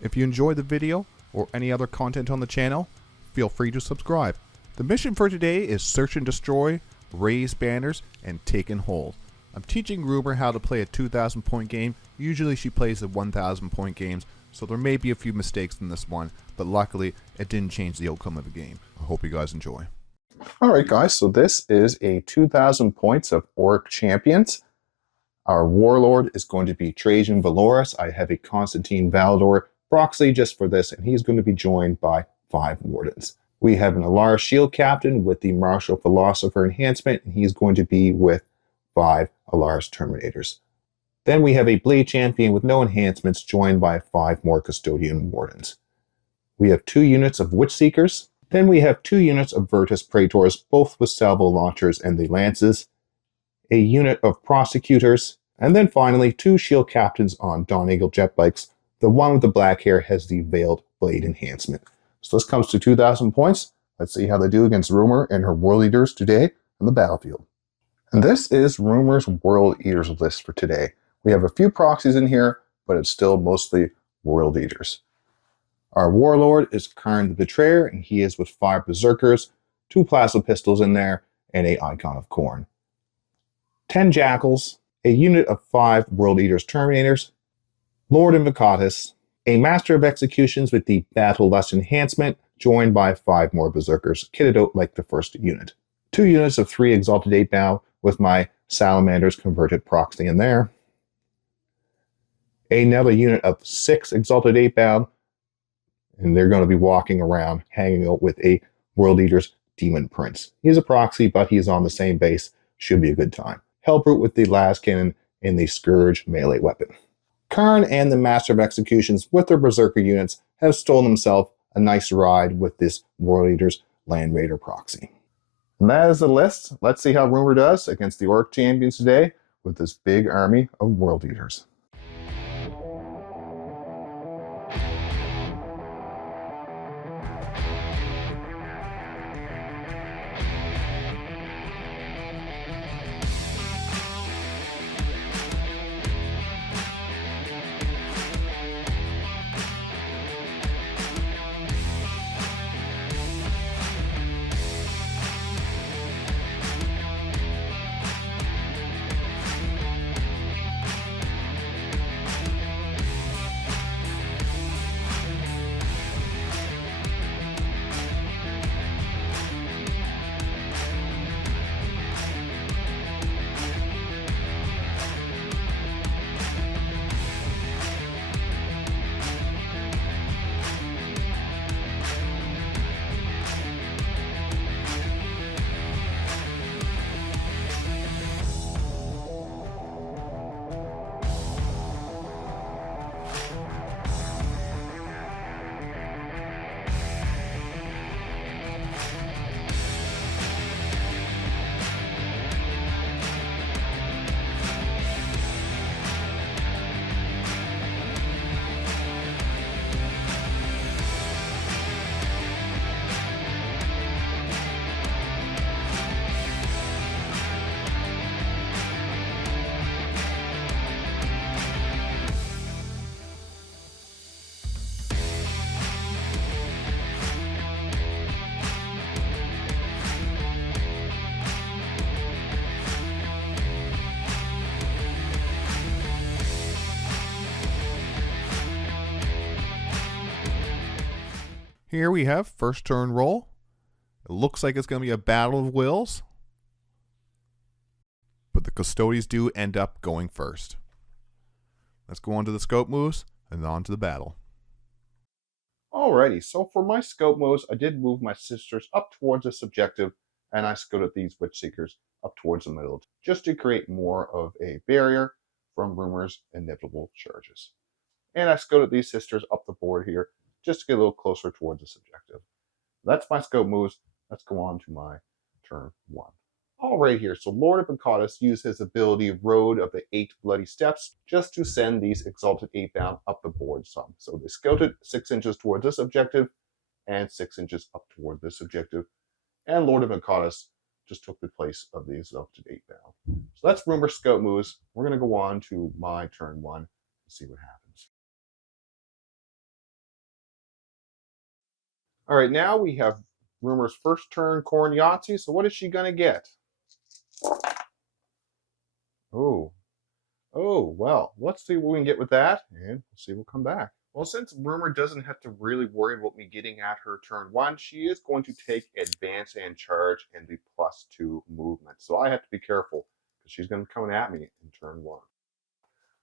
If you enjoyed the video or any other content on the channel, feel free to subscribe. The mission for today is search and destroy, raise banners, and take and hold. I'm teaching Rumer how to play a 2,000 point game. Usually she plays the 1,000 point games, so there may be a few mistakes in this one, but luckily it didn't change the outcome of the game. I hope you guys enjoy. Alright guys, so this is a 2,000 points of Auric Champions. Our warlord is going to be Trajan Valoris. I have a Constantine Valdor proxy just for this, and he's going to be joined by 5 wardens. We have an Alar Shield Captain with the Martial Philosopher enhancement, and he's going to be with 5 Alar's Terminators. Then we have a Blade Champion with no enhancements, joined by 5 more Custodian Wardens. We have 2 units of Witch Seekers. Then we have 2 units of Virtus Praetors, both with salvo launchers and the lances. A unit of Prosecutors. And then finally, 2 Shield Captains on Dawn Eagle Jetbikes. The one with the black hair has the Veiled Blade enhancement. So this comes to 2,000 points. Let's see how they do against Rumer and her World Eaters today on the battlefield. And this is Rumer's World Eaters list for today. We have a few proxies in here, but it's still mostly World Eaters. Our Warlord is Karn the Betrayer, and he is with 5 Berzerkers, 2 Plasma Pistols in there, and a Icon of Khorne. 10 Jackals, a unit of 5 World Eaters Terminators, Lord Invocatus, a Master of Executions with the Battle Lust enhancement, joined by 5 more Berzerkers, kitted out like the first unit. 2 units of 3 Exalted 8 Bow with my Salamanders converted proxy in there. Another unit of 6 Exalted 8 Bow, and they're going to be walking around, hanging out with a World Eater's Demon Prince. He's a proxy, but he's on the same base. Should be a good time. Hellbrute with the Las Cannon and the Scourge melee weapon. Karn and the Master of Executions with their Berzerker units have stolen themselves a nice ride with this World Eater's Land Raider proxy. And that is the list. Let's see how Rumer does against the Auric Champions today with this big army of World Eaters. Here we have first turn roll. It looks like it's going to be a battle of wills, but the Custodes do end up going first. Let's go on to the scope moves and on to the battle. Alrighty, so for my scope moves, I did move my sisters up towards this objective, and I scouted these Witch Seekers up towards the middle, just to create more of a barrier from Rumer's inevitable charges. And I scouted these sisters up the board here, just to get a little closer towards this objective. That's my scope moves. Let's go on to my turn 1. All right here, so Lord of Acoustics used his ability Road of the 8 Bloody Steps just to send these Exalted 8 bound up the board some. So they scouted 6 inches towards this objective and 6 inches up toward this objective. And Lord of Acoustics just took the place of the Exalted 8 bound. So that's Rumor Scout moves. We're going to go on to my turn 1 and see what happens. All right, now we have Rumor's first turn Corn Yahtzee. So what is she going to get? Oh, well, let's see what we can get with that, and we'll see we'll come back. Well, since Rumor doesn't have to really worry about me getting at her turn 1, she is going to take Advance and Charge and the +2 movement. So I have to be careful, because she's going to be coming at me in turn 1.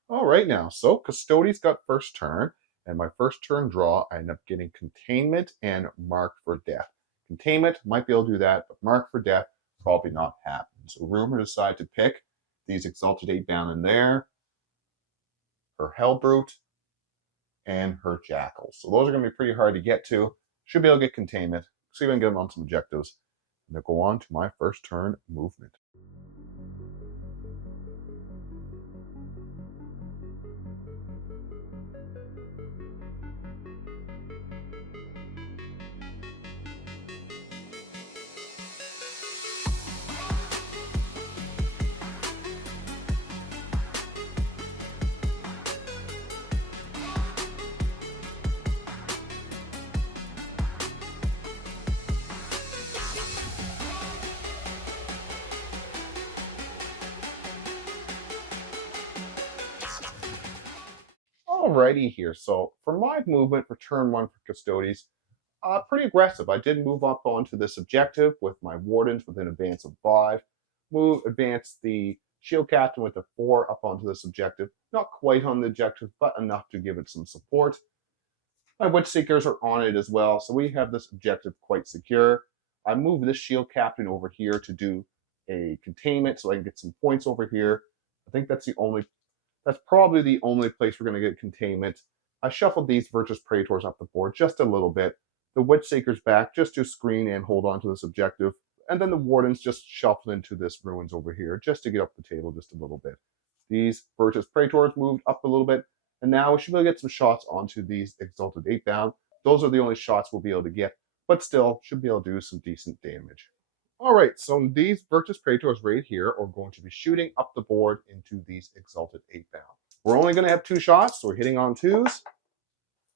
All right now, so Custodes got first turn, and my first turn draw, I end up getting Containment and Mark for Death. Containment, might be able to do that, but Mark for Death, probably not happen. So Rumor decided to pick these Exalted 8 down in there, her Hellbrute, and her Jackal. So those are going to be pretty hard to get to. Should be able to get Containment. See if I can get them on some objectives. And then go on to my first turn movement. Alrighty here, so for my movement for turn 1 for Custodes, pretty aggressive. I did move up onto this objective with my Wardens with an advance of 5. Advance the Shield Captain with a 4 up onto this objective. Not quite on the objective, but enough to give it some support. My Witch Seekers are on it as well, so we have this objective quite secure. I move this Shield Captain over here to do a containment so I can get some points over here. I think that's probably the only place we're going to get containment. I shuffled these Virtus Praetors up the board just a little bit. The Witch Seekers back just to screen and hold on to this objective. And then the Wardens just shuffled into this Ruins over here just to get up the table just a little bit. These Virtus Praetors moved up a little bit. And now we should be able to get some shots onto these Exalted 8 bound. Those are the only shots we'll be able to get. But still, should be able to do some decent damage. All right, so these Virtus Praetors right here are going to be shooting up the board into these Exalted 8 bound. We're only going to have 2 shots, so we're hitting on 2s.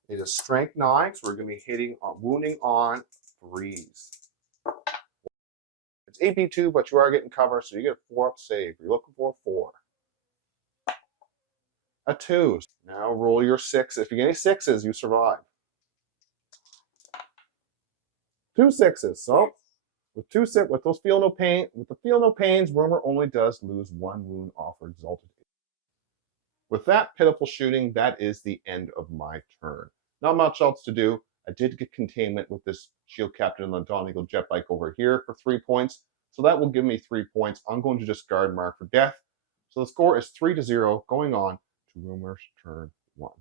It is Strength 9, so we're going to be hitting on wounding on 3s. It's AP2, but you are getting cover, so you get a 4-up save. You're looking for a 4. A 2. Now roll your 6. If you get any 6s, you survive. 2 6s. So with those feel no pain, with the feel no pains, Rumor only does lose 1 wound off her Exalted 8. With that pitiful shooting, that is the end of my turn. Not much else to do. I did get containment with this Shield Captain and the Dawn Eagle Jetbike over here for 3 points. So that will give me 3 points. I'm going to discard Mark for Death. So the score is 3-0 going on to Rumor's turn 1.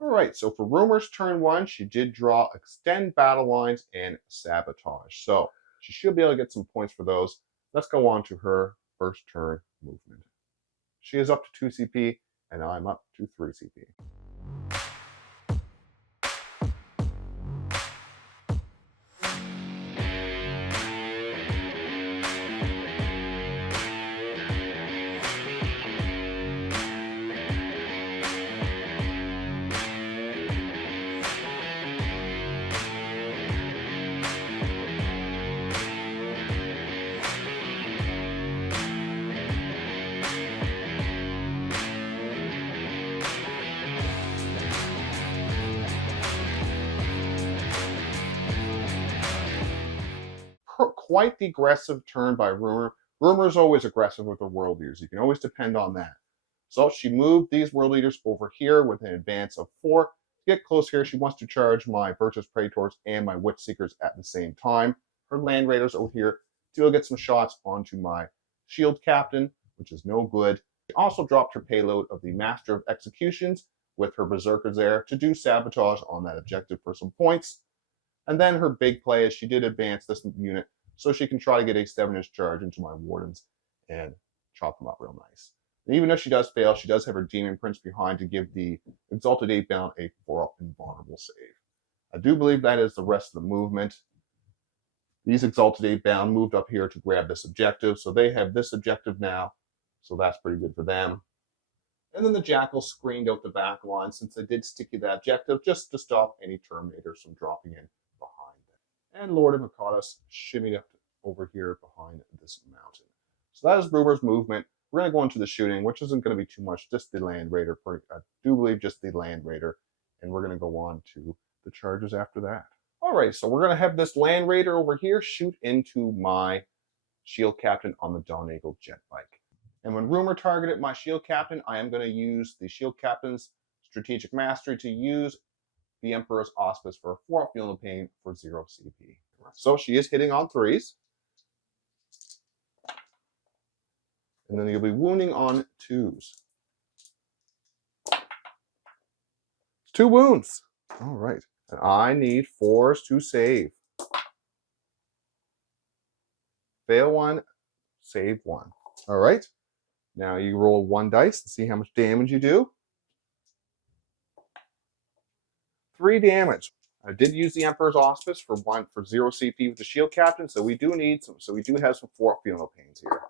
All right, so for Rumor's turn 1, she did draw Extend Battle Lines and Sabotage. So she should be able to get some points for those. Let's go on to her first turn movement. She is up to 2 CP, and I'm up to 3 CP. Quite the aggressive turn by Rumor. Rumor's always aggressive with her world leaders. You can always depend on that. So she moved these world leaders over here with an advance of 4. To get close here, she wants to charge my Virtus Praetors and my Witch Seekers at the same time. Her Land Raiders over here to get some shots onto my Shield Captain, which is no good. She also dropped her payload of the Master of Executions with her Berzerkers there to do sabotage on that objective for some points. And then her big play is she did advance this unit so she can try to get a 7-inch charge into my wardens and chop them up real nice. And even if she does fail, she does have her Demon Prince behind to give the Exalted 8-bound a 4-up invulnerable save. I do believe that is the rest of the movement. These Exalted 8-bound moved up here to grab this objective, so they have this objective now, so that's pretty good for them. And then the Jackal screened out the back line since they did stick to that objective just to stop any Terminators from dropping in behind them. And Lord of Acoustics shimmied up over here behind this mountain. So that is Ruber's movement. We're going to go into the shooting, which isn't going to be too much, just the Land Raider. I do believe just the Land Raider. And we're going to go on to the charges after that. All right, so we're going to have this Land Raider over here shoot into my Shield Captain on the Dawn Eagle Jetbike. And when Rumor targeted my Shield Captain, I am going to use the Shield Captain's Strategic Mastery to use the Emperor's Auspice for a 4-up Feel No Pain for 0 CP. So she is hitting on 3s. And then you'll be wounding on 2s. 2 wounds. All right. And I need 4s to save. Fail 1, save 1. All right. Now you roll 1 dice to see how much damage you do. 3 damage. I did use the Emperor's Auspice for 0 CP with the Shield Captain, so we do need some. So we do have some 4-up Feel No Pains here.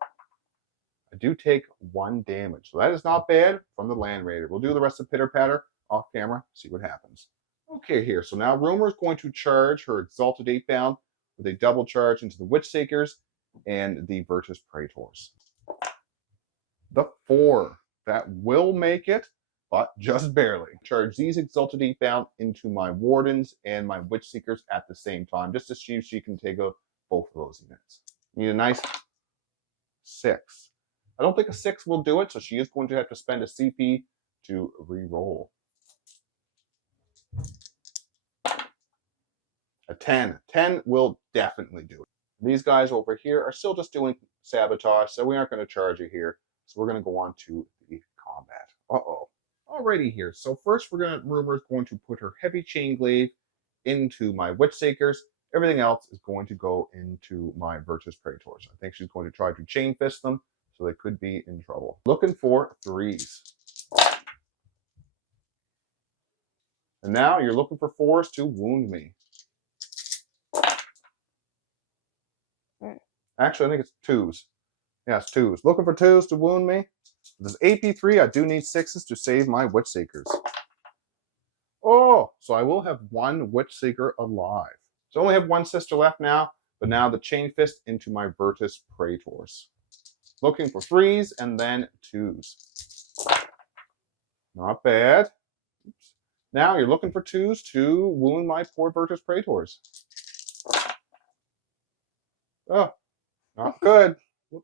I do take 1 damage, so that is not bad from the Land Raider. We'll do the rest of Pitter Patter off camera, see what happens. Okay, here. So now Rumor is going to charge her Exalted 8-bound with a double charge into the Witchsakers and the Virtus Praetors. The 4. That will make it, but just barely. Charge these Exalted 8-bound into my Wardens and my Witchseekers at the same time, just to see if she can take out both of those units. Need a nice 6. I don't think a 6 will do it, so she is going to have to spend a CP to re-roll. A 10. 10 will definitely do it. These guys over here are still just doing sabotage, so we aren't going to charge it here. So we're going to go on to the combat. Uh-oh. Alrighty here. So first Rumor is going to put her Heavy Chain Glaive into my Witchsakers. Everything else is going to go into my Virtus Praetors. I think she's going to try to Chain Fist them, so they could be in trouble. Looking for 3s. And now you're looking for 4s to wound me. Actually, I think it's 2s. Yes, 2s. Looking for 2s to wound me. This AP3, I do need 6s to save my Witchseekers. Oh, so I will have 1 Witchseeker alive. So I only have 1 sister left now, but now the Chain Fist into my Virtus Praetors. Looking for 3s and then 2s. Not bad. Oops. Now you're looking for 2s to wound my poor Virtus Praetors. Oh, not good.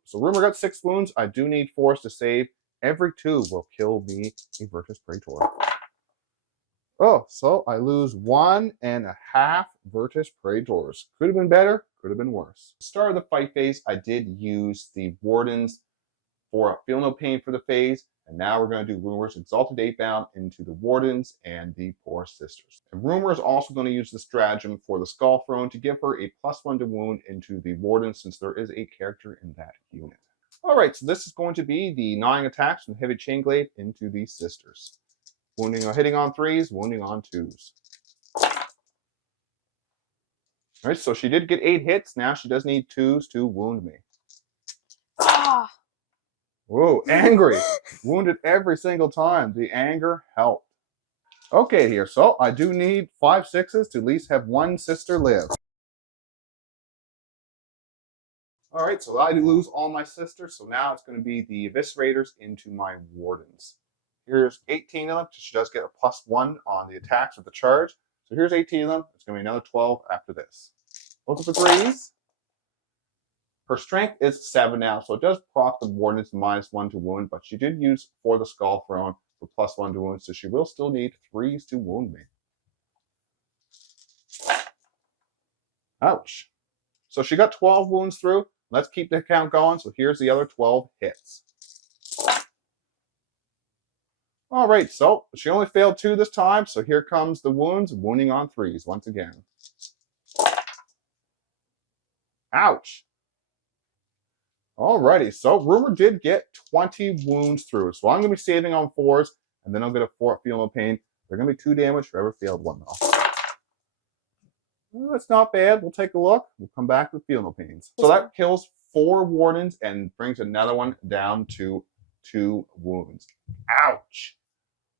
So Rumor got 6 wounds. I do need 4s to save. Every 2 will kill me a Virtus Praetor. Oh, so I lose 1.5 Virtus Praetors. Could have been better, could have been worse. Start of the fight phase, I did use the Wardens for a Feel No Pain for the phase, and now we're going to do Rumor's Exalted 8-bound into the Wardens and the Poor Sisters. And Rumor is also going to use the stratagem for the Skull Throne to give her a +1 to wound into the Wardens, since there is a character in that unit. Alright, so this is going to be the 9 attacks from Heavy Chain Glaive into the Sisters. Wounding or hitting on 3s, wounding on 2s. Alright, so she did get 8 hits. Now she does need 2s to wound me. Ah. Whoa, angry. Wounded every single time. The anger helped. Okay, here. So I do need 5 6s to at least have 1 sister live. Alright, so I do lose all my sisters. So now it's going to be the Eviscerators into my Wardens. Here's 18 of them. So she does get a +1 on the attacks with the charge. So here's 18 of them. It's going to be another 12 after this. Both of the 3s. Her strength is 7 now, so it does proc the Wardens -1 to wound, but she did use for the Skull Throne for +1 to wound, so she will still need 3s to wound me. Ouch. So she got 12 wounds through. Let's keep the count going. So here's the other 12 hits. All right, so she only failed 2 this time, so here comes the wounds, wounding on 3s once again. Ouch. Alrighty, so Rumor did get 20 wounds through. So I'm going to be saving on 4s, and then I'll get a 4 Feel No Pain. They're going to be 2 damage for every failed one, though. Well, that's not bad. We'll take a look. We'll come back with Feel No Pains. So that kills 4 Wardens and brings another one down to 2 wounds. Ouch.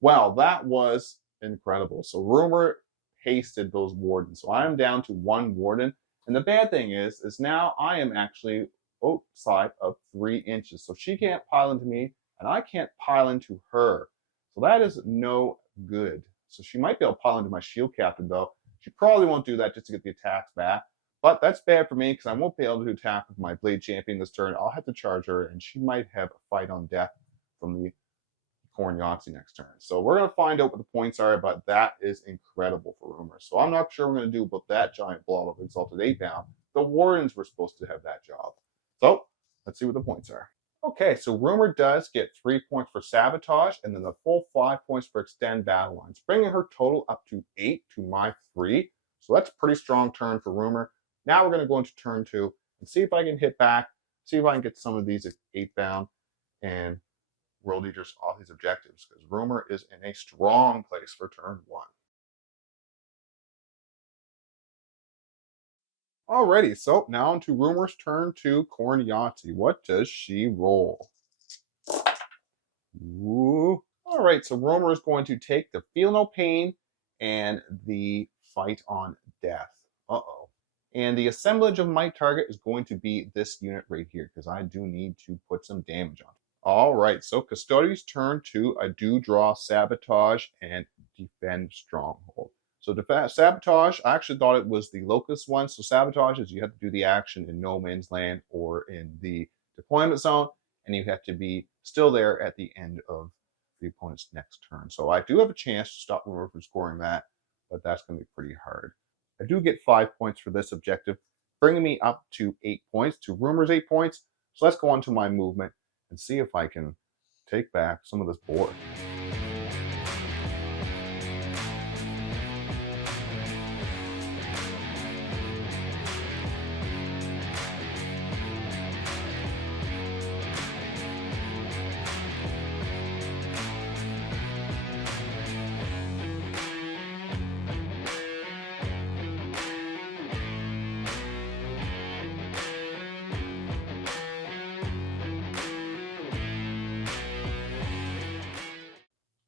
Well, that was incredible. So Rumor hasted those Wardens. So I am down to 1 Warden. And the bad thing is now I am actually outside of 3 inches. So she can't pile into me, and I can't pile into her. So that is no good. So she might be able to pile into my shield captain, though. She probably won't do that just to get the attacks back. But that's bad for me because I won't be able to attack with my Blade Champion this turn. I'll have to charge her, and she might have a fight on death from the Khorne Yahtzee next turn. So we're going to find out what the points are, but that is incredible for Rumor. So I'm not sure what we're going to do about that giant blob of Exalted 8 down. The Wardens were supposed to have that job. So let's see what the points are. Okay, so Rumor does get 3 points for Sabotage and then the full 5 points for Extend Battle Lines, bringing her total up to 8 to my 3. So that's a pretty strong turn for Rumor. Now we're going to go into turn 2 and see if I can hit back, see if I can get some of these 8 bound and World Eaters off these objectives, because Rumor is in a strong place for turn 1. Alrighty, so now on to Rumor's turn 2, Khorne Yahtzee. What does she roll? Ooh. Alright, so Rumor is going to take the Feel No Pain and the Fight on Death. Uh-oh. And the assemblage of my target is going to be this unit right here, because I do need to put some damage on it. Alright, so Custodes turn 2, I do draw Sabotage and Defend Stronghold. So Sabotage, I actually thought it was the Locust one. So Sabotage is you have to do the action in no man's land or in the deployment zone, and you have to be still there at the end of the opponent's next turn. So I do have a chance to stop Rumor from scoring that, but that's going to be pretty hard. I do get 5 points for this objective, bringing me up to 8 points, to Rumor's 8 points. So let's go on to my movement and see if I can take back some of this board.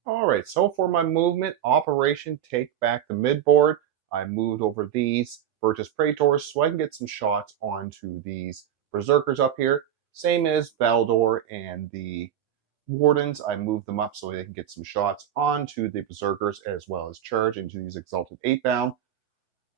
Alright, so for my movement, Operation Take Back the Midboard, I moved over these Virtus Praetors so I can get some shots onto these Berzerkers up here. Same as Valdor and the Wardens, I moved them up so they can get some shots onto the Berzerkers as well as charge into these Exalted 8 bound.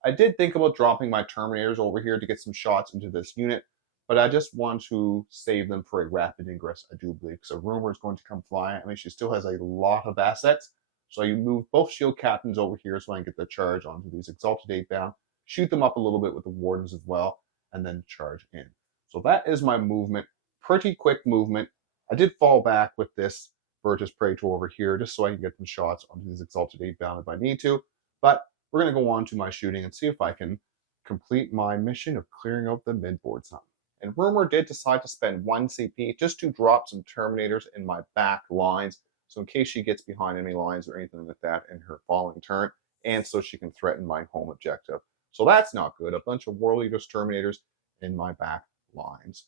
I did think about dropping my Terminators over here to get some shots into this unit, but I just want to save them for a Rapid Ingress, I do believe. So Rumor is going to come flying. I mean, she still has a lot of assets. So you move both Shield Captains over here so I can get the charge onto these Exalted 8 bound, shoot them up a little bit with the Wardens as well, and then charge in. So that is my movement. Pretty quick movement. I did fall back with this Virtus Praetor over here just so I can get some shots onto these Exalted 8 bound if I need to. But we're going to go on to my shooting and see if I can complete my mission of clearing out the midboard some. And Rumor did decide to spend 1 CP just to drop some Terminators in my back lines, so in case she gets behind enemy lines or anything like that in her following turn, and so she can threaten my home objective. So that's not good. A bunch of World Eaters Terminators in my back lines.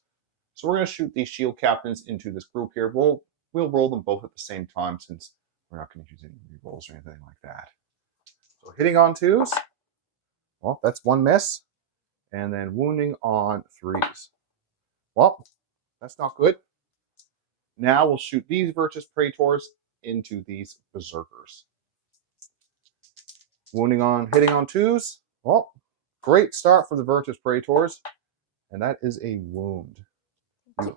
So we're going to shoot these Shield Captains into this group here. We'll roll them both at the same time since we're not going to use any rerolls or anything like that. So hitting on 2s. Well, that's 1 miss. And then wounding on 3s. Well, that's not good. Now we'll shoot these Virtus Praetors into these Berzerkers. Hitting on 2s. Well, great start for the Virtus Praetors. And that is a wound. You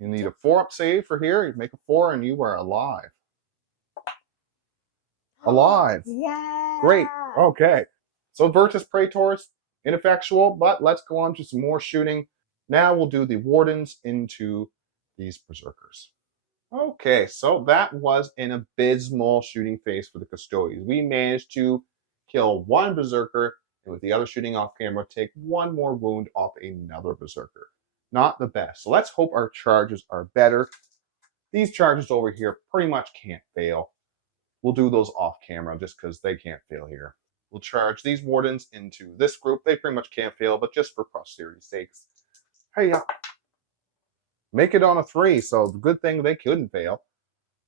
need a 4-up save for here. You make a 4 and you are alive. Alive. Yeah. Great. Okay. So Virtus Praetors, ineffectual, but let's go on to some more shooting. Now we'll do the Wardens into these Berzerkers. Okay, so that was an abysmal shooting phase for the Custodes. We managed to kill 1 Berzerker and with the other shooting off camera, take one more wound off another Berzerker. Not the best. So let's hope our charges are better. These charges over here pretty much can't fail. We'll do those off camera just because they can't fail here. We'll charge these wardens into this group. They pretty much can't fail, but just for posterity's sakes. Hey, make it on a 3. So the good thing they couldn't fail.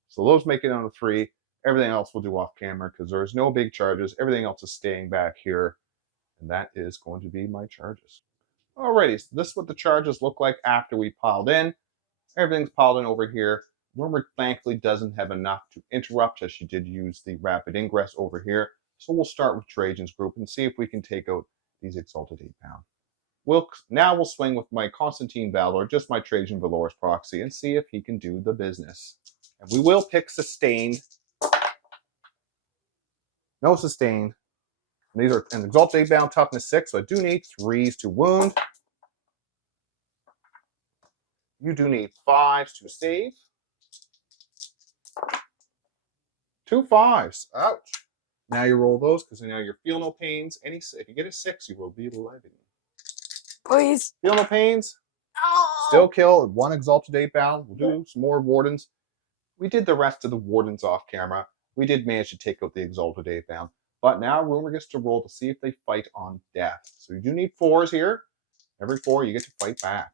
So those make it on a 3. Everything else we'll do off camera because there's no big charges. Everything else is staying back here. And that is going to be my charges. Alrighty, so this is what the charges look like after we piled in. Everything's piled in over here. Rumor thankfully doesn't have enough to interrupt, as she did use the Rapid Ingress over here. So we'll start with Trajan's group and see if we can take out these Exalted 8-pound. Now we'll swing with my Constantine Valor, just my Trajan Valorous proxy, and see if he can do the business. And we will pick Sustained. No Sustained. And these are an Exalted 8-pound, toughness 6, so I do need 3s to wound. You do need 5s to save. 2 5s. Ouch. Now you roll those because now you feel no pains. If you get a 6, you will be 11. Please. Feel no pains. Oh. Still kill 1 Exalted 8-pound. We'll do some more Wardens. We did the rest of the Wardens off camera. We did manage to take out the Exalted 8-pound. But now Rumor gets to roll to see if they fight on death. So you do need 4s here. Every 4 you get to fight back.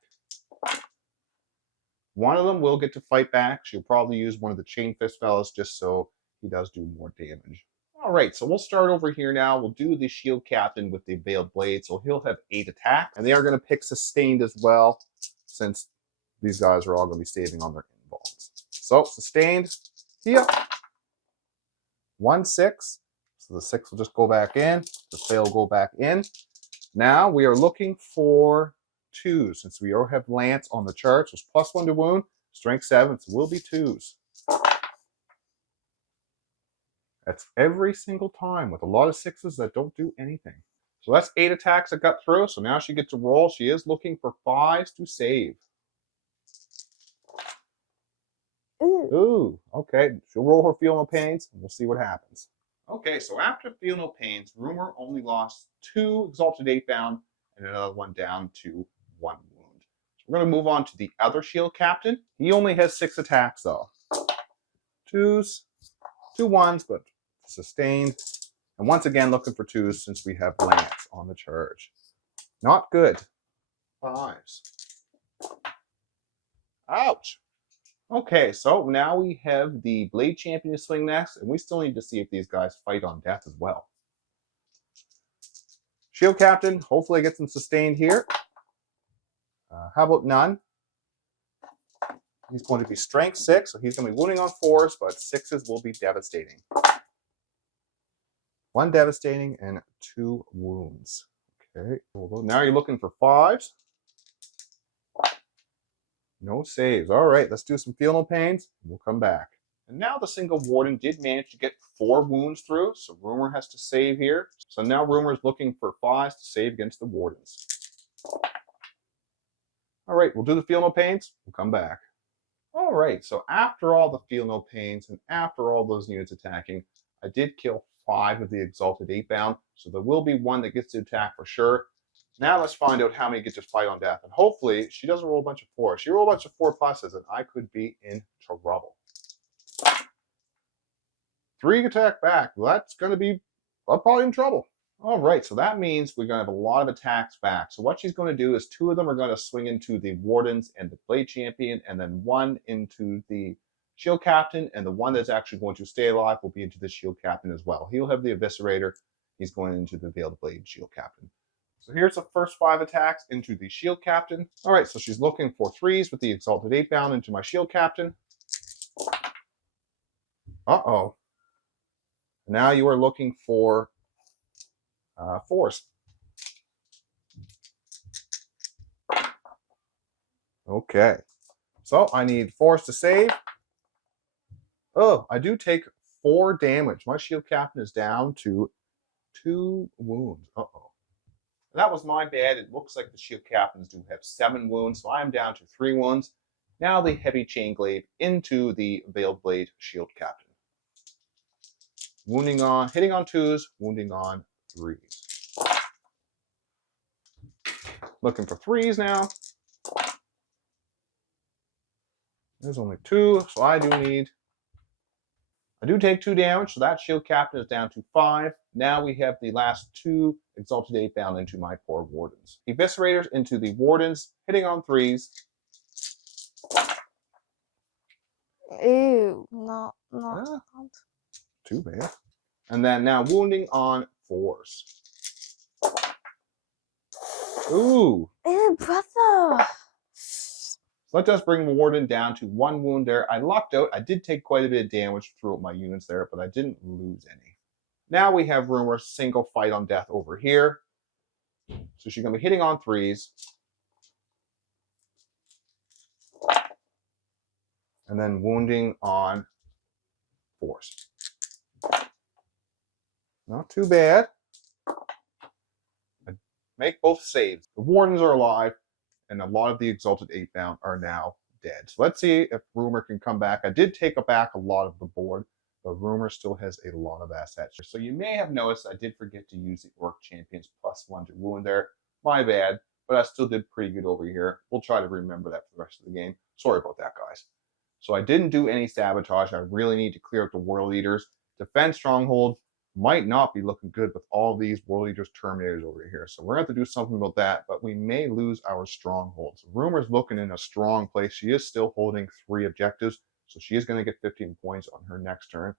One of them will get to fight back. She'll probably use one of the Chain Fist fellas just so he does do more damage. Alright, so we'll start over here now. We'll do the Shield Captain with the Veiled Blade. So he'll have 8 attack. And they are going to pick Sustained as well, since these guys are all going to be saving on their involves. So, Sustained. Here. 1 6. So the 6 will just go back in. The fail will go back in. Now we are looking for 2s, since we already have Lance on the chart. So it's +1 to wound. Strength 7, so will be 2s. That's every single time with a lot of 6s that don't do anything. So that's 8 attacks that got through. So now she gets to roll. She is looking for 5s to save. Ooh, okay. She'll roll her Feel No Pains, and we'll see what happens. Okay, so after Feel No Pains, Rumor only lost 2 Exalted 8-pound and another one down to 1 wound. So we're going to move on to the other Shield Captain. He only has 6 attacks, though. 2s, 2 1s, but Sustained. And once again, looking for 2s since we have Lance on the charge. Not good. 5s. Ouch. Okay, so now we have the Blade Champion to swing next, and we still need to see if these guys fight on death as well. Shield Captain, hopefully get some Sustained here. How about none? He's going to be Strength 6, so he's going to be wounding on 4s, but 6s will be devastating. 1 devastating and 2 wounds. Okay, now you're looking for 5s. No saves. All right, let's do some Feel No Pains. We'll come back. And now the single Warden did manage to get 4 wounds through, so Rumor has to save here. So now Rumor is looking for 5s to save against the Wardens. All right, we'll do the Feel No Pains. We'll come back. All right, so after all the Feel No Pains and after all those units attacking, I did kill 5 of the Exalted 8-pound, so there will be 1 that gets to attack for sure. Now let's find out how many get to fight on death. And hopefully, she doesn't roll a bunch of 4s. She rolls a bunch of 4 pluses, and I could be in trouble. 3 attack back. Well, that's going to be... I'm probably in trouble. All right, so that means we're going to have a lot of attacks back. So what she's going to do is 2 of them are going to swing into the Wardens and the Blade Champion, and then 1 into the Shield Captain, and the 1 that's actually going to stay alive will be into the Shield Captain as well. He'll have the Eviscerator. He's going into the Veiled Blade Shield Captain. So here's the first 5 attacks into the Shield Captain. All right, so she's looking for 3s with the Exalted 8-pound into my Shield Captain. Uh-oh. Now you are looking for 4s. Okay. So I need 4s to save. Oh, I do take 4 damage. My Shield Captain is down to 2 wounds. Uh-oh. That was my bad. It looks like the Shield Captains do have 7 wounds, so I'm down to 3 wounds. Now the Heavy Chain Glaive into the Veiled Blade Shield Captain. Hitting on 2s, wounding on 3s. Looking for 3s now. There's only 2, so I do take 2 damage, so that shield captain is down to 5. Now we have the last 2 Exalted 8 bound into my poor Wardens. Eviscerators into the Wardens, hitting on 3s. Ew, not Too bad. And then now wounding on 4s. Ooh. Ew, brother. So that does bring Warden down to 1 wound there. I lucked out. I did take quite a bit of damage throughout my units there, but I didn't lose any. Now we have Rumor single fight on death over here. So she's going to be hitting on 3s. And then wounding on 4s. Not too bad. I make both saves. The Wardens are alive, and a lot of the Exalted 8 bound are now dead. So let's see if Rumor can come back. I did take back a lot of the board, but Rumor still has a lot of assets. So you may have noticed I did forget to use the Auric Champions +1 to wound there. My bad, but I still did pretty good over here. We'll try to remember that for the rest of the game. Sorry about that, guys. So I didn't do any sabotage. I really need to clear out the World Eaters. Defend Stronghold might not be looking good with all these World Eaters Terminators over here. So we're going to have to do something about that, but we may lose our Strongholds. Rumor's looking in a strong place. She is still holding 3 objectives, so she is going to get 15 points on her next turn.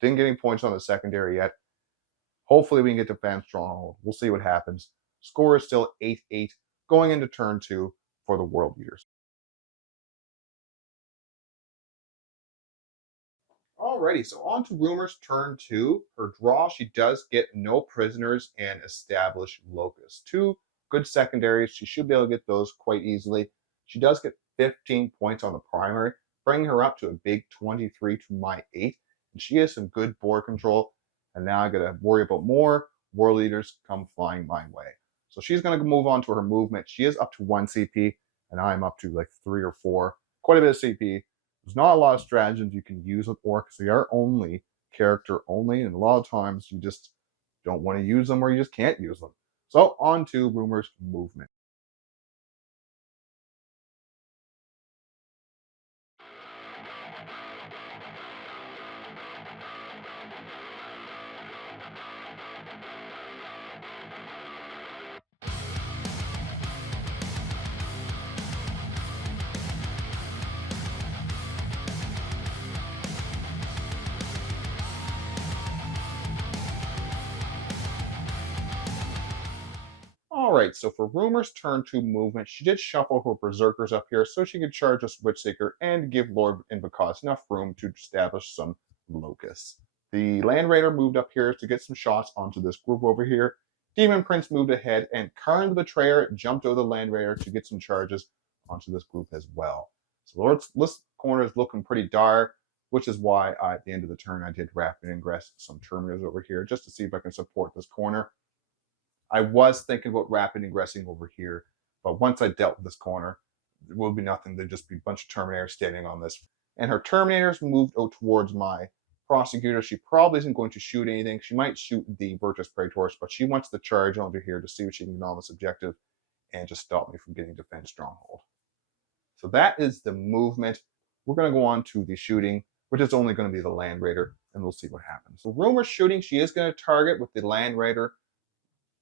Didn't get any points on the secondary yet. Hopefully we can get Defend Stronghold. We'll see what happens. Score is still 8-8 going into turn 2 for the World Eaters. Alrighty, so on to Rumor's turn 2. Her draw, she does get no prisoners and establish Locust. 2 good secondaries. She should be able to get those quite easily. She does get 15 points on the primary, bringing her up to a big 23 to my 8. And she has some good board control. And now I got to worry about more World Eaters come flying my way. So she's going to move on to her movement. She is up to 1 CP, and I'm up to like 3 or 4. Quite a bit of CP. There's not a lot of stratagems you can use with orcs. They are only character only, and a lot of times you just don't want to use them or you just can't use them. So on to Rumor's movement. Alright, so for Rumor's turn 2 movement, she did shuffle her Berzerkers up here so she could charge a Switchseeker and give Lord Invocatus enough room to establish some Locusts. The Land Raider moved up here to get some shots onto this group over here. Demon Prince moved ahead, and Karn the Betrayer jumped over the Land Raider to get some charges onto this group as well. So this corner is looking pretty dark, which is why at the end of the turn I did Rapid Ingress some Terminators over here just to see if I can support this corner. I was thinking about Rapid Ingressing over here, but once I dealt with this corner, there will be nothing. There'd just be a bunch of Terminators standing on this. And her Terminators moved out towards my Prosecutor. She probably isn't going to shoot anything. She might shoot the Virtus Praetors, but she wants to charge onto here to see if she can get on this objective and just stop me from getting Defend Stronghold. So that is the movement. We're going to go on to the shooting, which is only going to be the Land Raider, and we'll see what happens. So Rumor's shooting, she is going to target with the Land Raider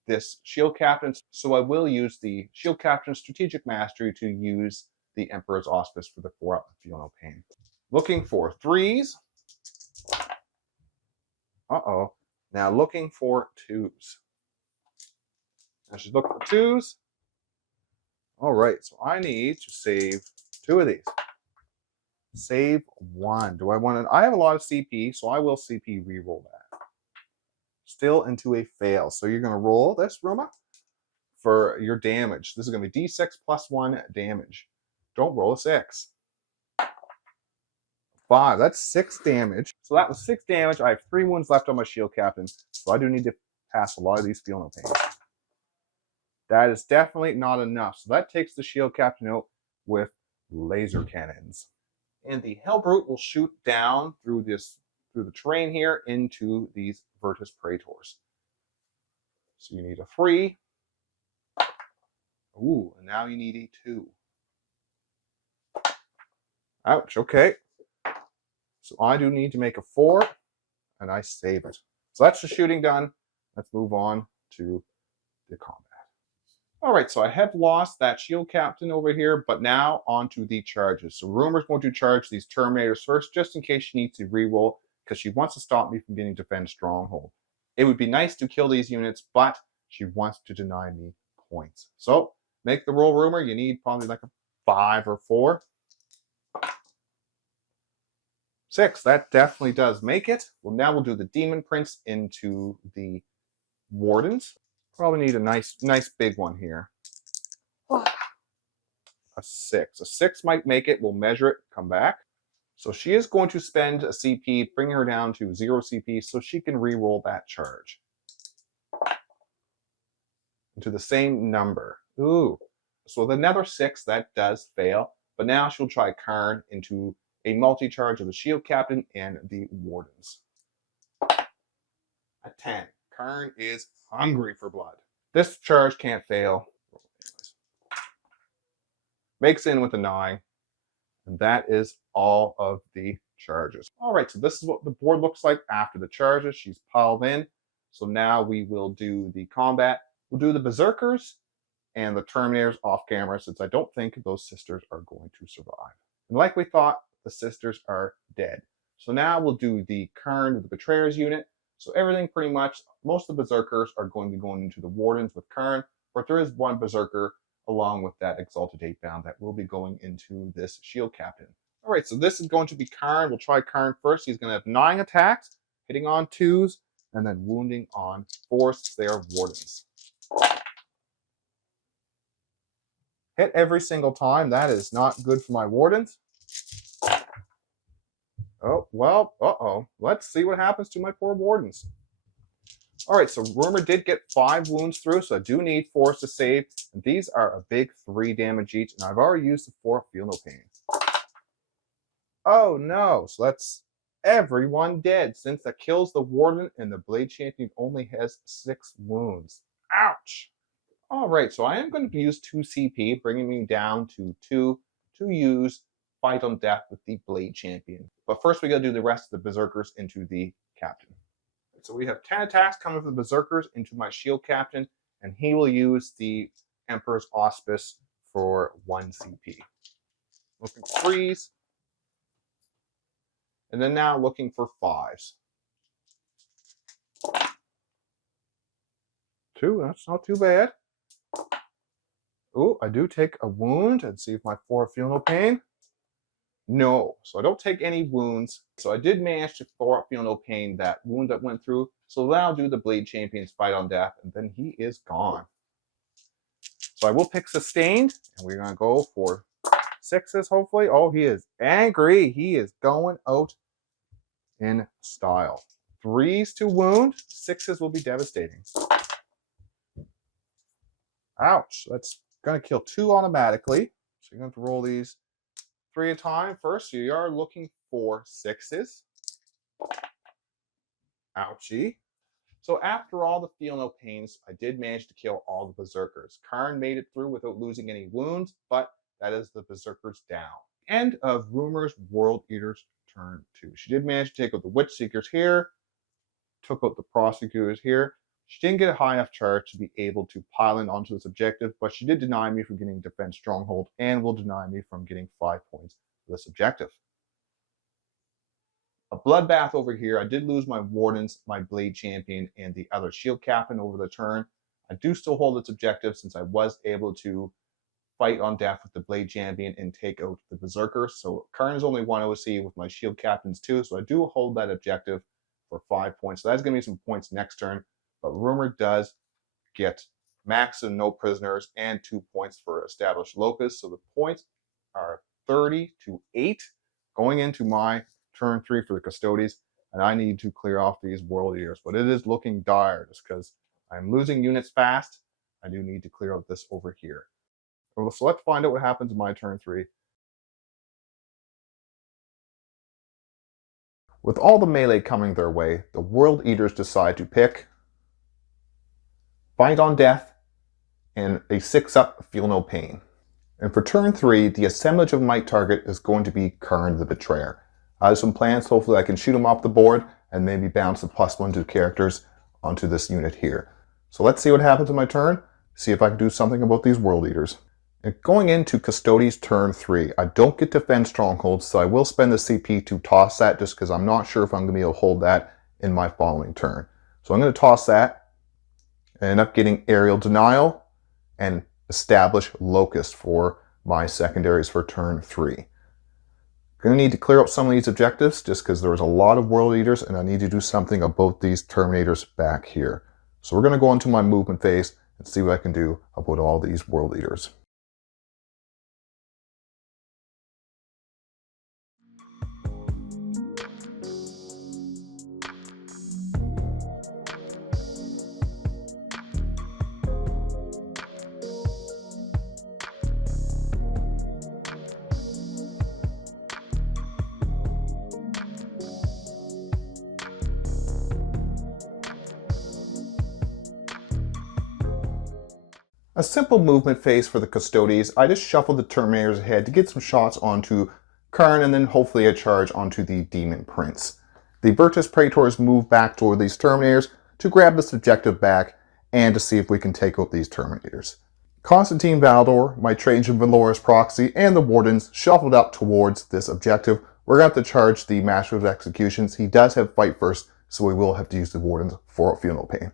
this Shield Captain, so I will use the Shield Captain's Strategic Mastery to use the Emperor's Auspice for the 4-up Feel No Pain. Looking for 3s. Uh-oh. Now looking for 2s. Now she's looking for 2s. Alright, so I need to save 2 of these. Save 1. Do I want to... I have a lot of CP, so I will CP reroll that. Still into a fail. So you're going to roll this, Roma, for your damage. This is going to be D6 plus 1 damage. Don't roll a 6. 5. That's 6 damage. So that was 6 damage. I have 3 wounds left on my Shield Captain, so I do need to pass a lot of these Feel No Pain. That is definitely not enough. So that takes the Shield Captain out with laser cannons. And the Hellbrute will shoot down through the terrain here into these Virtus Praetors. So you need a 3, a Ooh, and now you need a 2. Ouch, okay. So I do need to make a 4, and I save it. So that's the shooting done. Let's move on to the combat. All right, so I have lost that shield captain over here, but now onto the charges. So Rumor's going to charge these Terminators first, just in case she needs to reroll, because she wants to stop me from getting defend stronghold. It would be nice to kill these units, but she wants to deny me points. So make the roll, Rumor. You need probably like a 5 or 4. 6, that definitely does make it. Well, now we'll do the Demon Prince into the Wardens. Probably need a nice big one here. Oh. A 6. A 6 might make it. We'll measure it, come back. So she is going to spend a CP, bring her down to 0 CP so she can re-roll that charge. Into the same number. Ooh. So with another 6, that does fail. But now she'll try Karn into a multi-charge of the Shield Captain and the Wardens. A 10. Karn is hungry for blood. This charge can't fail. Makes in with a 9. And that is all of the charges. All right, so this is what the board looks like after the charges. She's piled in. So now we will do the combat. We'll do the Berzerkers and the Terminators off camera, since I don't think those sisters are going to survive. And like we thought, the sisters are dead. So now we'll do the Karn, the Betrayers unit. So everything pretty much, most of the Berzerkers are going to be going into the Wardens with Karn, but there is one Berzerker along with that Exalted 8-bound that will be going into this Shield Captain. All right, so this is going to be Karn. We'll try Karn first. He's going to have 9 attacks, hitting on 2s, and then wounding on 4s. They are Wardens. Hit every single time. That is not good for my Wardens. Oh, well, uh-oh. Let's see what happens to my poor Wardens. All right, so Rumor did get 5 wounds through, so I do need 4 to save. And these are a big 3 damage each, and I've already used the 4 Feel No Pain. Oh no, so that's everyone dead, since that kills the Warden, and the Blade Champion only has 6 wounds. Ouch! All right, so I am going to use 2 CP, bringing me down to 2 to use Fight on Death with the Blade Champion. But first we got to do the rest of the Berzerkers into the Captain. So we have 10 attacks coming from the Berzerkers into my Shield Captain, and he will use the Emperor's Auspice for 1 CP. Looking for 3s. And then now looking for 5s. 2, that's not too bad. Oh, I do take a wound and see if my 4 Feel No Pain. No, so I don't take any wounds. So I did manage to Feel No Pain that wound that went through. So then I'll do the Blade Champion's Fight on Death, and then he is gone. So I will pick Sustained, and we're going to go for 6s, hopefully. Oh, he is angry. He is going out in style. 3s to wound. 6s will be devastating. Ouch. That's going to kill 2 automatically. So you're going to have to roll these 3 at a time first. So you are looking for 6s. Ouchie. So after all the Feel No Pains, I did manage to kill all the Berzerkers. Karn made it through without losing any wounds, but that is the Berzerkers down. End of Rumor's World Eater's turn 2. She did manage to take out the Witch Seekers here, took out the Prosecutors here. She didn't get a high enough charge to be able to pile in onto this objective, but she did deny me from getting Defense Stronghold and will deny me from getting 5 points for this objective. A bloodbath over here. I did lose my Wardens, my Blade Champion, and the other Shield Captain over the turn. I do still hold this objective since I was able to fight on death with the Blade Champion and take out the Berzerker. So Karn is only 1 OC with my Shield Captains too, so I do hold that objective for 5 points. So that's going to be some points next turn. But Rumor does get max and no prisoners and 2 points for established locus. So the points are 30 to 8 going into my turn 3 for the Custodes. And I need to clear off these World Eaters. But it is looking dire just because I'm losing units fast. I do need to clear out this over here. So let's find out what happens in my turn 3. With all the melee coming their way, the World Eaters decide to pick Fight on Death and a 6-up, Feel No Pain. And for turn 3, the assemblage of my target is going to be Karn the Betrayer. I have some plans. Hopefully I can shoot him off the board and maybe bounce the +1/2 characters onto this unit here. So let's see what happens in my turn, see if I can do something about these World Eaters. And going into Custodes turn 3, I don't get to defend strongholds, so I will spend the CP to toss that just because I'm not sure if I'm going to be able to hold that in my following turn. So I'm going to toss that and end up getting Aerial Denial and Establish Locust for my secondaries for turn 3. Going to need to clear up some of these objectives just because there was a lot of World Eaters and I need to do something about these Terminators back here. So we're going to go into my movement phase and see what I can do about all these World Eaters. A simple movement phase for the Custodes. I just shuffled the Terminators ahead to get some shots onto Karn and then hopefully a charge onto the Demon Prince. The Virtus Praetors move back toward these Terminators to grab this objective back and to see if we can take out these Terminators. Constantine Valdor, my Trajan Valoris proxy, and the Wardens shuffled up towards this objective. We're going to have to charge the Master of Executions. He does have fight first, so we will have to use the Wardens for Feel No Pain.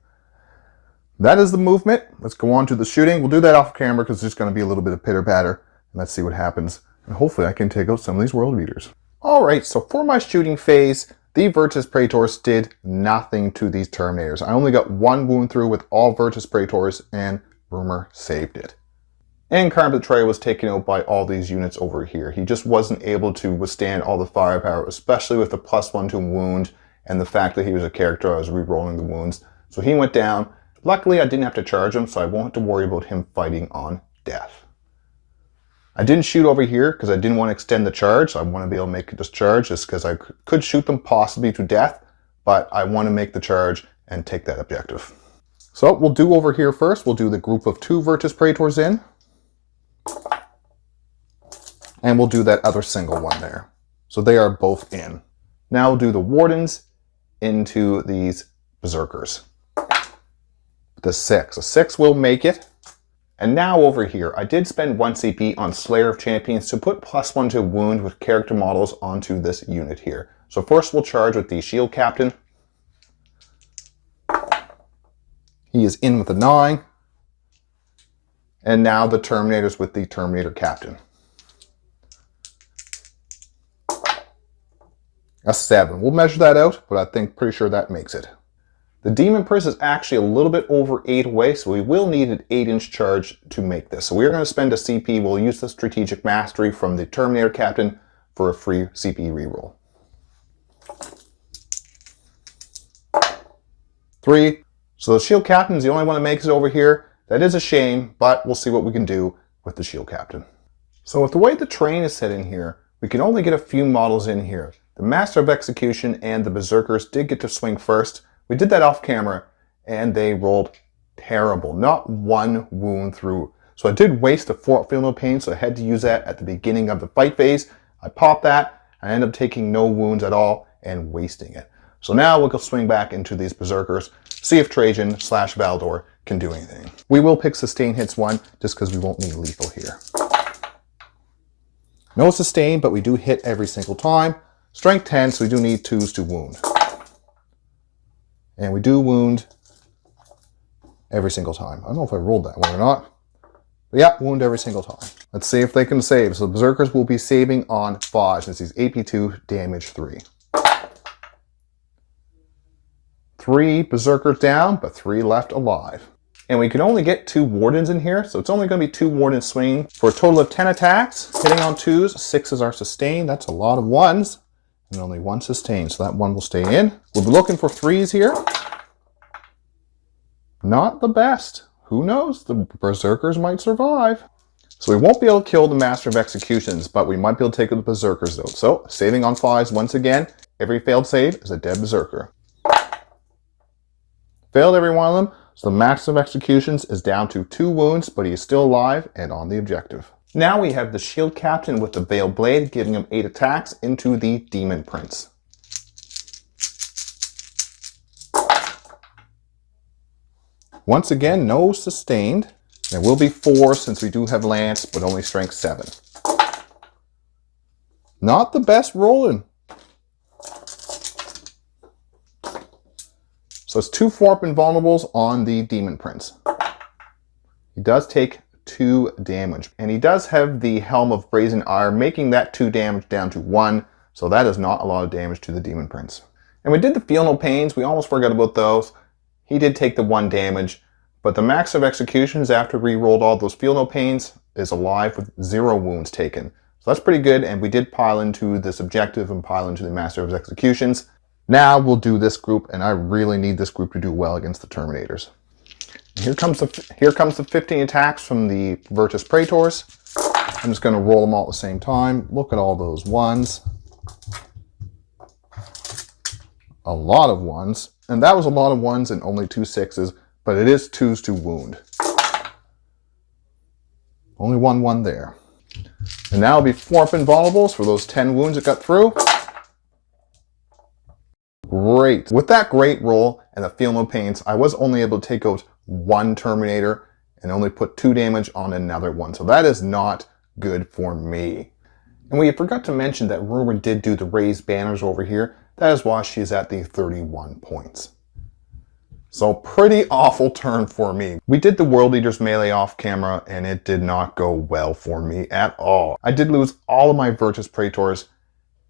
That is the movement. Let's go on to the shooting. We'll do that off camera because there's going to be a little bit of pitter-patter. And let's see what happens. And hopefully I can take out some of these World Eaters. Alright, so for my shooting phase, the Virtus Praetors did nothing to these Terminators. I only got 1 wound through with all Virtus Praetors, and Rumor saved it. And Karn the Betrayer was taken out by all these units over here. He just wasn't able to withstand all the firepower, especially with the +1 to wound and the fact that he was a character I was re-rolling the wounds. So he went down. Luckily, I didn't have to charge him, so I won't have to worry about him fighting on death. I didn't shoot over here because I didn't want to extend the charge. I want to be able to make this charge just because I could shoot them possibly to death, but I want to make the charge and take that objective. So we'll do over here first. We'll do the group of 2 Virtus Praetors in. And we'll do that other single one there. So they are both in. Now we'll do the Wardens into these Berzerkers. The 6. A 6 will make it. And now over here, I did spend 1 CP on Slayer of Champions to put +1 to wound with character models onto this unit here. So first we'll charge with the Shield Captain. He is in with a 9. And now the Terminators with the Terminator Captain. A 7. We'll measure that out, but I think pretty sure that makes it. The Demon Prince is actually a little bit over 8 away, so we will need an 8-inch charge to make this. So we're going to spend a CP. We'll use the Strategic Mastery from the Terminator Captain for a free CP reroll. 3. So the Shield Captain is the only one that makes it over here. That is a shame, but we'll see what we can do with the Shield Captain. So with the way the terrain is set in here, we can only get a few models in here. The Master of Execution and the Berzerkers did get to swing first. We did that off camera, and they rolled terrible. Not 1 wound through. So I did waste a Feel No Pain, so I had to use that at the beginning of the fight phase. I popped that, I ended up taking no wounds at all and wasting it. So now we'll go swing back into these Berzerkers, see if Trajan / Valdor can do anything. We will pick Sustain Hits 1, just because we won't need lethal here. No sustain, but we do hit every single time. Strength 10, so we do need 2s to wound. And we do wound every single time. I don't know if I rolled that one or not. But yeah, wound every single time. Let's see if they can save. So the Berzerkers will be saving on 5 since he's AP2, damage 3. 3 Berzerkers down, but 3 left alive. And we can only get 2 Wardens in here, so it's only going to be 2 Wardens swinging for a total of 10 attacks. Hitting on 2s, 6s are sustained. That's a lot of 1s. And only 1 sustained, so that 1 will stay in. We'll be looking for 3s here. Not the best. Who knows? The Berzerkers might survive. So we won't be able to kill the Master of Executions, but we might be able to take out the Berzerkers though. So, saving on 5s once again. Every failed save is a dead Berzerker. Failed every one of them. So the max of executions is down to 2 wounds, but he is still alive and on the objective. Now we have the Shield Captain with the Veiled Blade, giving him 8 attacks into the Demon Prince. Once again, no sustained. There will be 4 since we do have Lance, but only strength 7. Not the best rolling. So it's 2 4-up invulnerables on the Demon Prince. He does take 2 damage. And he does have the Helm of Brazen Ire, making that 2 damage down to 1. So that is not a lot of damage to the Demon Prince. And we did the Feel No Pains. We almost forgot about those. He did take the 1 damage. But the max of executions after we rolled all those Feel No Pains is alive with 0 wounds taken. So that's pretty good. And we did pile into this objective and pile into the Master of Executions. Now we'll do this group, and I really need this group to do well against the Terminators. Here comes the 15 attacks from the Virtus Praetors. I'm just going to roll them all at the same time. Look at all those 1s. A lot of 1s. And that was a lot of 1s and only 2 6s, but it is 2s to wound. Only 1 there. And now it'll be 4-up invulnerables for those 10 wounds that got through. Great. With that great roll and the Feel No Pains, I was only able to take out 1 Terminator and only put 2 damage on another one. So that is not good for me. And we forgot to mention that Rumor did do the raised banners over here. That is why she's at the 31 points. So pretty awful turn for me. We did the World Eaters melee off camera and it did not go well for me at all. I did lose all of my Virtus Praetors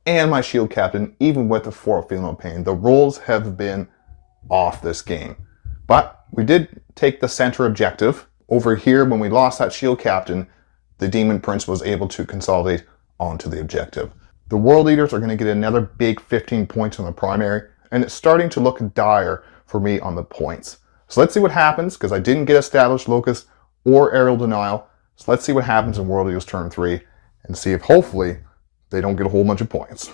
and my Shield Captain, even with the 4 Feel No Pain. The rolls have been off this game. But we did take the center objective. Over here, when we lost that Shield Captain, the Demon Prince was able to consolidate onto the objective. The World Eaters are going to get another big 15 points on the primary, and it's starting to look dire for me on the points. So let's see what happens, because I didn't get Established Locus or Aerial Denial. So let's see what happens in World Eaters turn 3, and see if hopefully they don't get a whole bunch of points.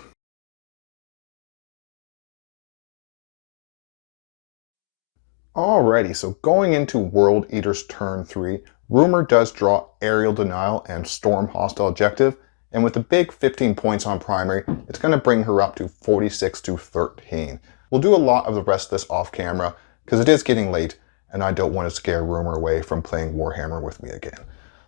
Alrighty, so going into World Eaters turn 3, Rumor does draw Aerial Denial and Storm Hostile Objective, and with the big 15 points on primary, it's going to bring her up to 46 to 13. We'll do a lot of the rest of this off camera, because it is getting late, and I don't want to scare Rumor away from playing Warhammer with me again.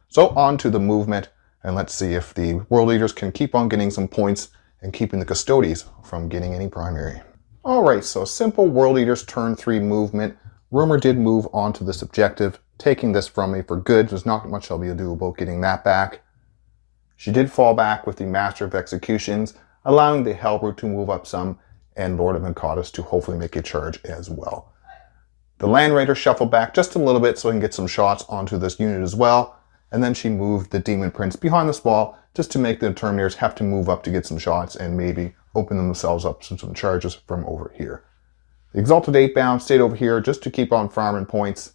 So on to the movement, and let's see if the World Eaters can keep on getting some points and keeping the Custodes from getting any primary. Alright, so simple World Eaters turn 3 movement. Rumor did move on to this objective, taking this from me for good. There's not much I'll be able to do about getting that back. She did fall back with the Master of Executions, allowing the Hellbrute to move up some, and Lord of Custodes to hopefully make a charge as well. The Land Raider shuffled back just a little bit so I can get some shots onto this unit as well. And then she moved the Demon Prince behind this wall just to make the Terminators have to move up to get some shots and maybe open themselves up to some charges from over here. The Exalted 8-bound stayed over here just to keep on farming points.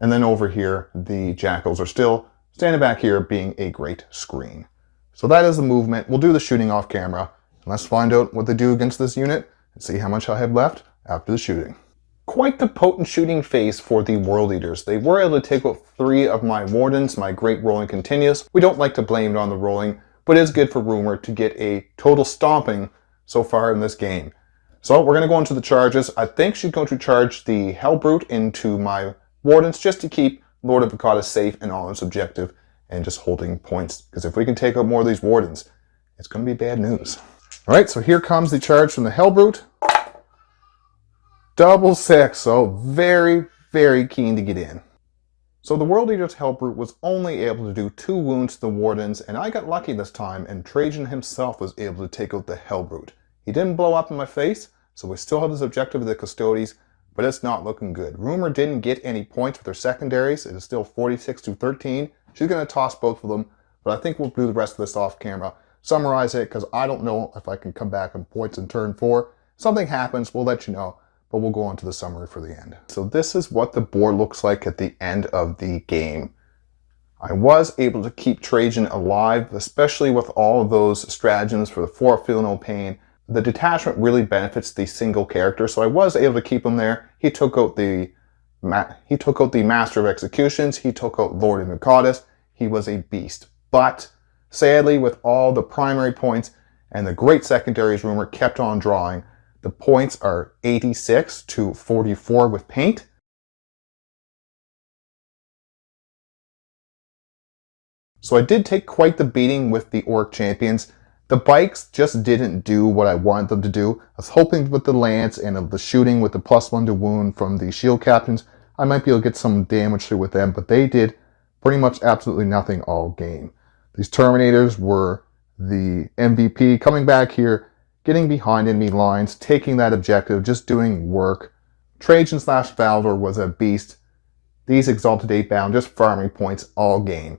And then over here, the Jackals are still standing back here being a great screen. So that is the movement. We'll do the shooting off camera. And let's find out what they do against this unit and see how much I have left after the shooting. Quite the potent shooting phase for the World Eaters. They were able to take out 3 of my Wardens. My great rolling continues. We don't like to blame it on the rolling, but it is good for Rumor to get a total stomping so far in this game. So we're going to go into the charges. I think she's going to charge the Hellbrute into my Wardens just to keep Lord of Custodes safe and on its objective and just holding points. Because if we can take out more of these Wardens, it's going to be bad news. Alright, so here comes the charge from the Hellbrute. Double 6, so very, very keen to get in. So the World Eater's Hellbrute was only able to do 2 wounds to the Wardens, and I got lucky this time, and Trajan himself was able to take out the Hellbrute. He didn't blow up in my face, so we still have this objective of the Custodes, but it's not looking good. Rumor didn't get any points with her secondaries. It is still 46 to 13. She's going to toss both of them, but I think we'll do the rest of this off camera. Summarize it, because I don't know if I can come back on points in turn 4. Something happens, we'll let you know. But we'll go on to the summary for the end. So this is what the board looks like at the end of the game. I was able to keep Trajan alive, especially with all of those stratagems for the 4 Feel No Pain. The detachment really benefits the single character, so I was able to keep him there. He took out the He took out the Master of Executions. He took out Lord of Custodes. He was a beast. But sadly, with all the primary points and the great secondaries Rumour kept on drawing, the points are 86 to 44 with paint. So I did take quite the beating with the Auric Champions. The bikes just didn't do what I wanted them to do. I was hoping with the lance and the shooting with the +1 to wound from the shield captains, I might be able to get some damage through with them, but they did pretty much absolutely nothing all game. These Terminators were the MVP, coming back here, getting behind enemy lines, taking that objective, just doing work. Trajan / Valdor was a beast. These Exalted 8-bound, just farming points all game.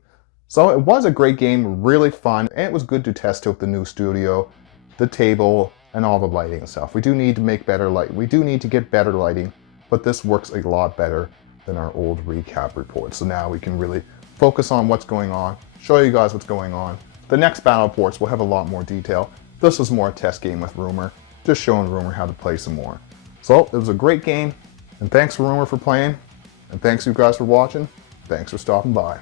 So it was a great game, really fun, and it was good to test out the new studio, the table, and all the lighting and stuff. We do need to make better light. We do need to get better lighting, but this works a lot better than our old recap report. So now we can really focus on what's going on, show you guys what's going on. The next battle reports will have a lot more detail. This was more a test game with Rumour, just showing Rumour how to play some more. So it was a great game, and thanks for Rumour for playing, and thanks you guys for watching. Thanks for stopping by.